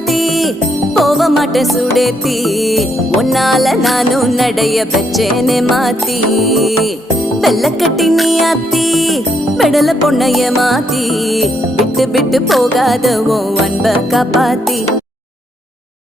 மாத்தி போக மாட்டேன் சுடேத்தி உன்னால நானும் நடைய பெச்சேனே மாத்தி வெள்ளக்கட்டி நீ ஆத்தி பெடல பொண்ணைய மாத்தி விட்டு விட்டு போகாத உன் அன்ப காப்பாத்தி